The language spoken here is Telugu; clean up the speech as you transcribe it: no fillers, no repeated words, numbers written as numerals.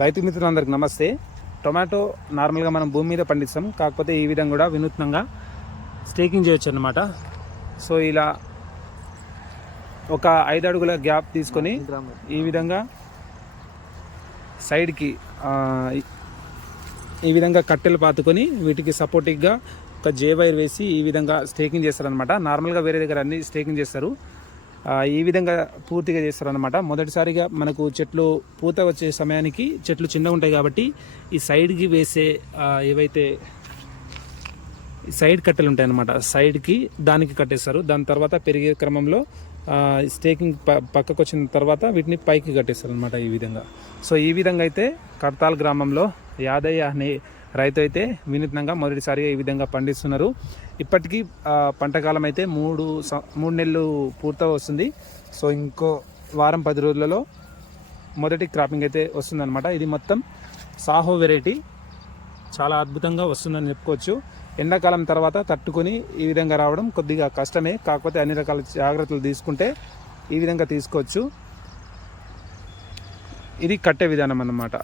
రైతు మిత్రులందరికీ నమస్తే. టొమాటో నార్మల్గా మనం భూమి మీద పండిస్తాం, కాకపోతే ఈ విధంగా కూడా వినూత్నంగా స్టేకింగ్ చేయొచ్చు అన్నమాట. సో ఇలా ఒక 5 అడుగుల గ్యాప్ తీసుకొని ఈ విధంగా సైడ్కి ఈ విధంగా కట్టెలు పాతుకొని వీటికి సపోర్టివ్గా ఒక జే వైర్ వేసి ఈ విధంగా స్టేకింగ్ చేస్తారనమాట. నార్మల్గా వేరే దగ్గర అన్ని స్టేకింగ్ చేస్తారు, ఈ విధంగా పూర్తిగా చేస్తారనమాట. మొదటిసారిగా మనకు చెట్లు పూత వచ్చే సమయానికి చెట్లు చిన్నగా ఉంటాయి కాబట్టి ఈ సైడ్కి వేసే ఏవైతే సైడ్ కట్టెలు ఉంటాయన్నమాట, సైడ్కి దానికి కట్టేస్తారు. దాని తర్వాత పెరిగే క్రమంలో స్టేకింగ్ పక్కకు వచ్చిన తర్వాత వీటిని పైకి కట్టేస్తారు అనమాట ఈ విధంగా. సో ఈ విధంగా అయితే కర్తాల్ గ్రామంలో యాదయ్య అనే రైతు అయితే వినూత్నంగా మొదటిసారిగా ఈ విధంగా పండిస్తున్నారు. ఇప్పటికీ పంటకాలం అయితే 3 నెలలు పూర్తి వస్తుంది. సో ఇంకో వారం 10 రోజులలో మొదటి క్రాపింగ్ అయితే వస్తుందన్నమాట. ఇది మొత్తం సాహో వెరైటీ, చాలా అద్భుతంగా వస్తుందని చెప్పుకోవచ్చు. ఎండాకాలం తర్వాత తట్టుకొని ఈ విధంగా రావడం కొద్దిగా కష్టమే, కాకపోతే అన్ని రకాల జాగ్రత్తలు తీసుకుంటే ఈ విధంగా తీసుకోవచ్చు. ఇది కట్టే విధానం అన్నమాట.